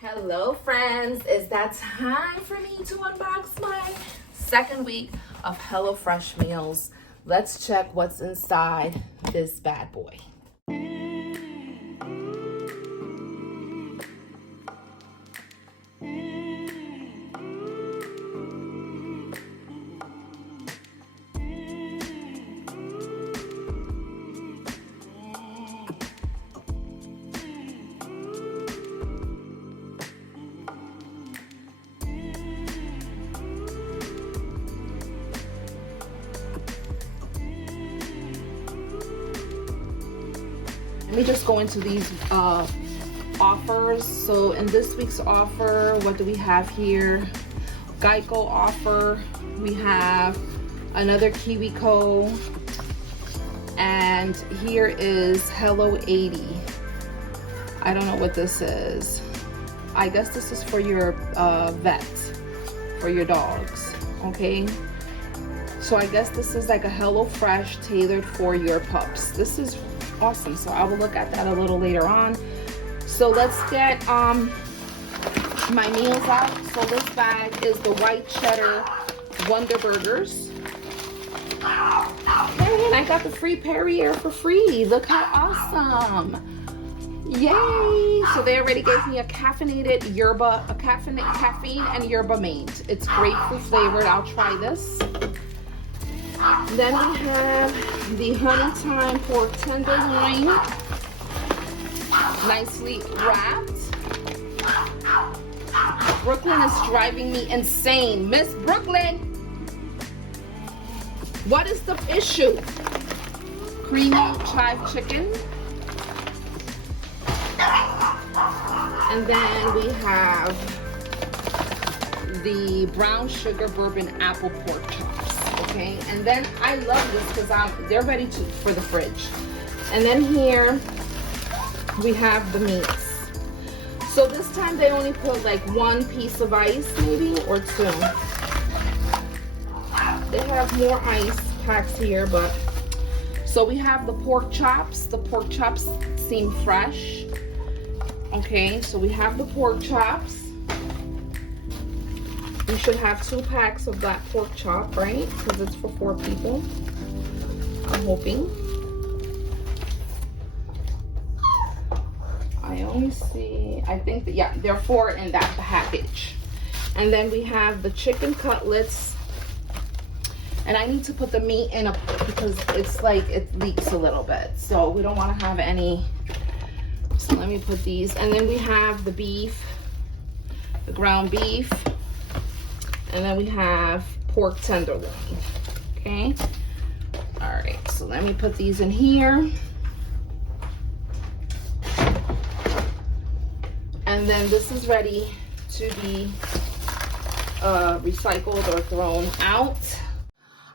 Hello friends, it's that time for me to unbox my second week of HelloFresh meals. Let's check what's inside this bad boy. Let me just go into these offers. So in this week's offer, what do we have here? Geico offer. We have another KiwiCo. And here is Hello 80. I don't know what this is. I guess this is for your vet, for your dogs, okay? So I guess this is like a HelloFresh tailored for your pups. This is awesome, so I will look at that a little later on. So let's get my meals out. So this bag is the white cheddar Wonder Burgers. And I got the free Perrier for free. Look how awesome. Yay! So they already gave me a caffeinated yerba, caffeine and yerba mate. It's grapefruit flavored. I'll try this. Then we have the honey thyme pork tenderloin, nicely wrapped. Brooklyn is driving me insane. Miss Brooklyn, what is the issue? Creamy chive chicken. And then we have the brown sugar bourbon apple pork chops, okay? And then I love this because they're ready for the fridge. And then here we have the meats. So this time they only put like one piece of ice maybe, or two. They have more ice packs here, but so we have the pork chops. The pork chops seem fresh. Okay, so we have the pork chops. We should have 2 packs of that pork chop, right? Because it's for 4 people. I'm hoping. I only see, I think that, yeah, there are 4 in that package. And then we have the chicken cutlets. And I need to put the meat in because it's like it leaks a little bit. So we don't want to have any. So let me put these. And then we have the beef, the ground beef. And then we have pork tenderloin, okay? All right, so let me put these in here. And then this is ready to be recycled or thrown out.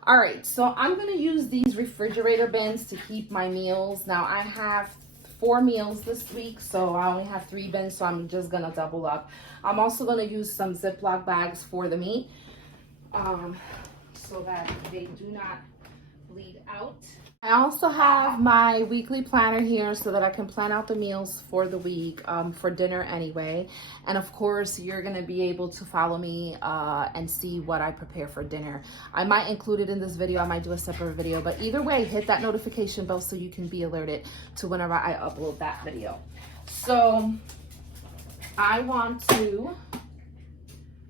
All right, so I'm gonna use these refrigerator bins to keep my meals. Now I have 4 meals this week, so I only have 3 bins, so I'm just gonna double up. I'm also gonna use some Ziploc bags for the meat, so that they do not bleed out. I also have my weekly planner here so that I can plan out the meals for the week, for dinner anyway. And of course, you're gonna be able to follow me and see what I prepare for dinner. I might include it in this video, I might do a separate video, but either way, hit that notification bell so you can be alerted to whenever I upload that video. So I want to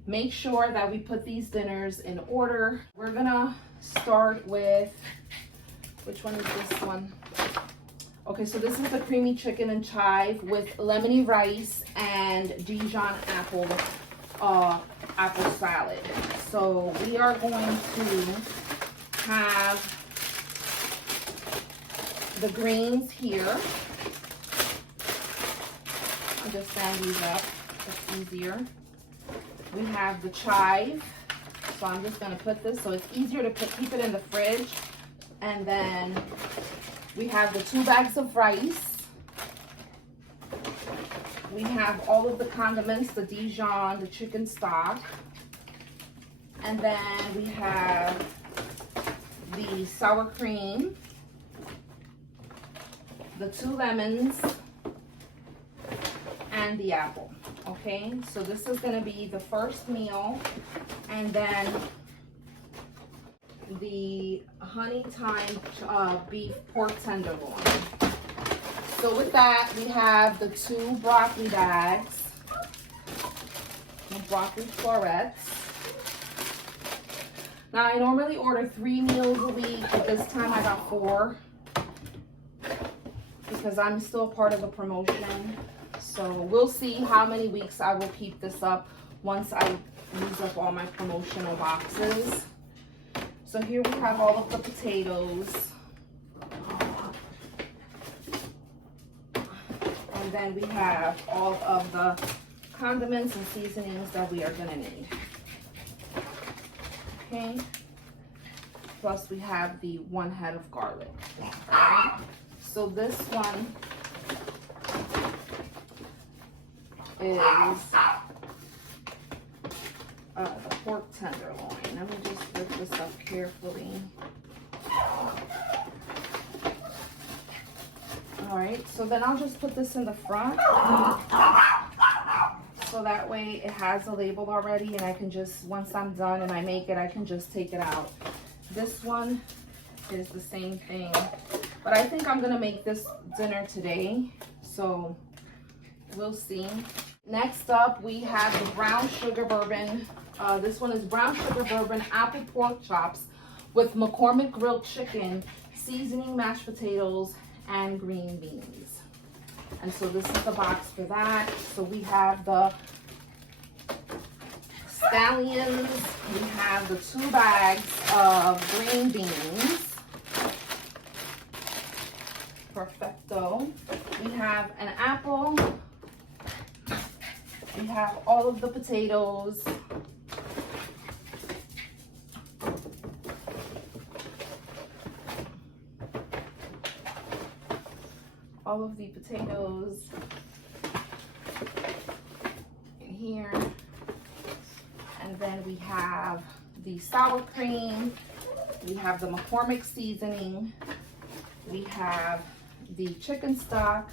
make sure that we put these dinners in order. We're gonna start with, which one is this one? Okay, so this is the creamy chicken and chive with lemony rice and Dijon apple salad. So we are going to have the greens here. I'll just stand these up, it's easier. We have the chive. So I'm just gonna put this so it's easier to keep it in the fridge. And then we have the 2 bags of rice. We have all of the condiments, the Dijon, the chicken stock. And then we have the sour cream, the 2 lemons, and the apple. Okay, so this is gonna be the first meal, and then the honey thyme beef pork tenderloin. So with that, we have the 2 broccoli bags, the broccoli florets. Now I normally order 3 meals a week, but this time I got 4 because I'm still part of the promotion. So we'll see how many weeks I will keep this up once I use up all my promotional boxes. So here we have all of the potatoes. And then we have all of the condiments and seasonings that we are gonna need. Okay. Plus we have the 1 head of garlic. All right. So this one is the pork tenderloin. Let me just lift this up carefully. All right, so then I'll just put this in the front. So that way it has a label already, and I can just, once I'm done and I make it, I can just take it out. This one is the same thing, but I think I'm gonna make this dinner today, so we'll see. Next up, we have the brown sugar bourbon. This one is brown sugar bourbon apple pork chops with McCormick grilled chicken, seasoning, mashed potatoes, and green beans. And so this is the box for that. So we have the scallions, we have the 2 bags of green beans, perfecto. We have an apple, we have all of the potatoes, in here, and then we have the sour cream, we have the McCormick seasoning, we have the chicken stock,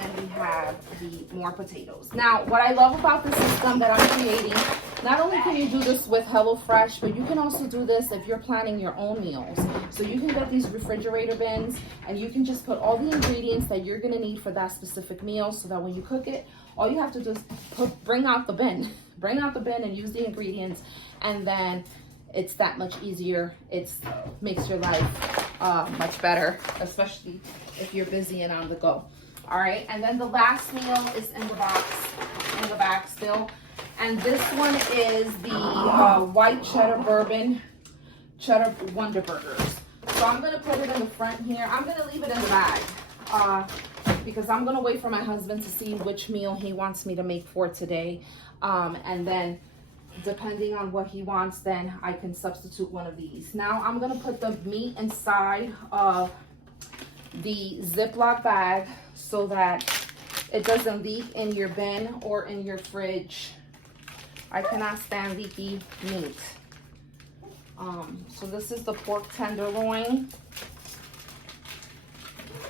and we have the more potatoes. Now, what I love about this system that I'm creating, not only can you do this with HelloFresh, but you can also do this if you're planning your own meals. So you can get these refrigerator bins, and you can just put all the ingredients that you're gonna need for that specific meal, so that when you cook it, all you have to do is bring out the bin. Bring out the bin and use the ingredients, and then it's that much easier. It makes your life much better, especially if you're busy and on the go. All right, and then the last meal is in the back still. And this one is the white cheddar bourbon cheddar Wonder Burgers. So I'm gonna put it in the front here. I'm gonna leave it in the bag because I'm gonna wait for my husband to see which meal he wants me to make for today. And then depending on what he wants, then I can substitute one of these. Now I'm gonna put the meat inside of the Ziploc bag so that it doesn't leak in your bin or in your fridge. I cannot stand leaky meat. So this is the pork tenderloin.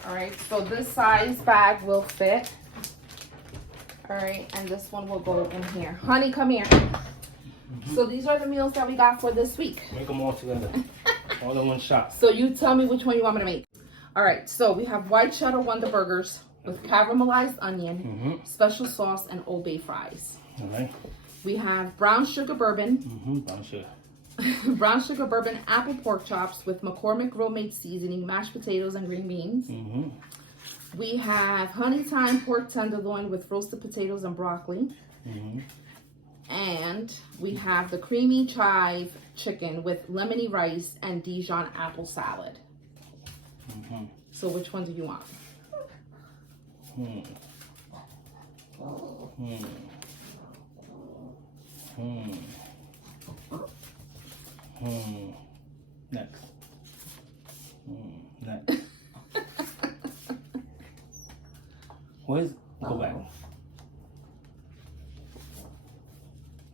All right, so this size bag will fit. All right, and this one will go in here. Honey, come here. So these are the meals that we got for this week. Make them all together. All in one shot. So you tell me which one you want me to make. All right, so we have white cheddar Wonder Burgers with caramelized onion, special sauce, and Old Bay fries. All right. We have brown sugar bourbon. Brown sugar. Brown sugar bourbon apple pork chops with McCormick Grill Made seasoning, mashed potatoes, and green beans. We have honey thyme pork tenderloin with roasted potatoes and broccoli. And we have the creamy chive chicken with lemony rice and Dijon apple salad. So which one do you want? Next. Next. Where's, go back.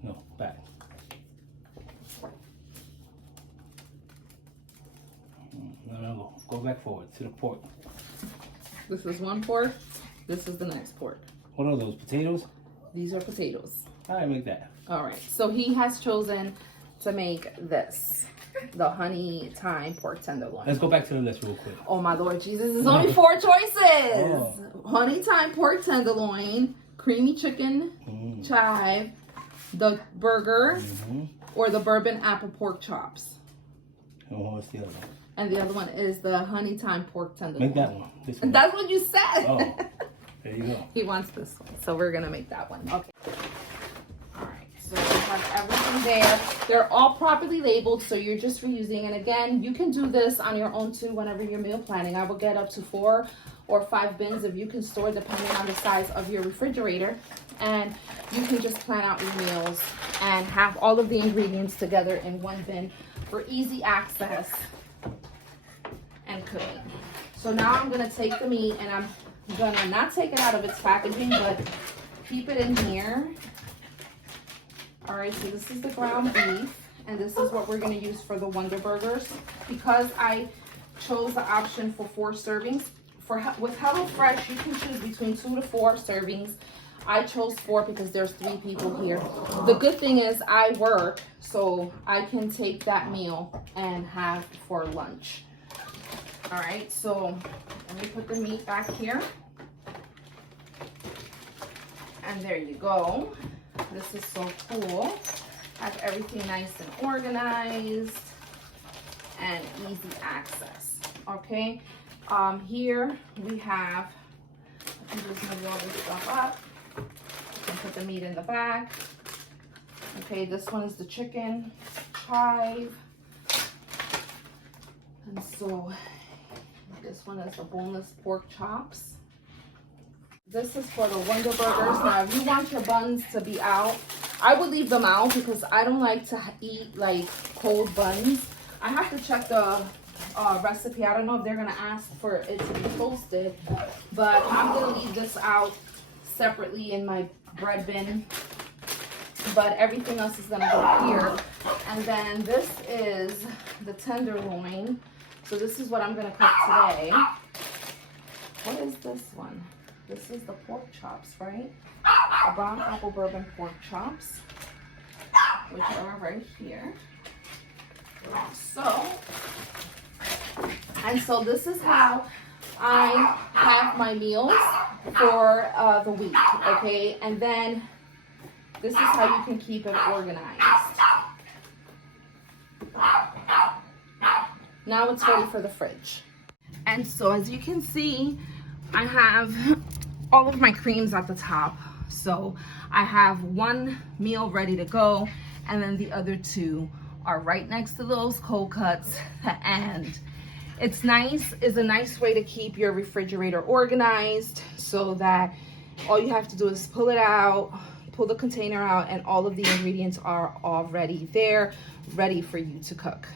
No, back. No, go back forward to the pork. This is one pork. This is the next pork. What are those, potatoes? these are potatoes. I make that. All right, so he has chosen to make this, the honey thyme pork tenderloin. Let's go back to the list real quick. Oh my Lord Jesus, there's only 4 choices. Oh. Honey thyme pork tenderloin, creamy chicken chive, the burger, or the bourbon apple pork chops. Oh, what's the other one? And the other one is the honey thyme pork tenderloin. Make that one. This one. That's what you said. Oh, there you go. He wants this one, so we're gonna make that one. Okay. All right, so we have everything there. They're all properly labeled, so you're just reusing. And again, you can do this on your own too whenever you're meal planning. I will get up to 4 or 5 bins if you can store, depending on the size of your refrigerator. And you can just plan out your meals and have all of the ingredients together in one bin for easy access and cooking. So now I'm gonna take the meat and I'm gonna not take it out of its packaging, but keep it in here. All right, so this is the ground beef, and this is what we're gonna use for the Wonder Burgers. Because I chose the option for 4 servings, with HelloFresh, you can choose between 2 to 4 servings. I chose 4 because there's 3 people here. The good thing is I work, so I can take that meal and have for lunch. All right, so let me put the meat back here. And there you go. This is so cool. Have everything nice and organized and easy access. Okay, here we have, I can just move all this stuff up and put the meat in the back. Okay, this one is the chicken chive. And so this one is the boneless pork chops. This is for the Wonder Burgers. Now, if you want your buns to be out, I would leave them out because I don't like to eat like cold buns. I have to check the recipe. I don't know if they're gonna ask for it to be toasted, but I'm gonna leave this out separately in my bread bin. But everything else is gonna go here. And then this is the tenderloin. So this is what I'm gonna cook today. What is this one? This is the pork chops, right? The brown apple bourbon pork chops, which are right here. So this is how I have my meals for the week, okay? And then this is how you can keep it organized. Now it's ready for the fridge. And so as you can see, I have all of my creams at the top. So I have one meal ready to go, and then the other 2 are right next to those cold cuts. And it's a nice way to keep your refrigerator organized, so that all you have to do is pull it out, pull the container out, and all of the ingredients are already there, ready for you to cook.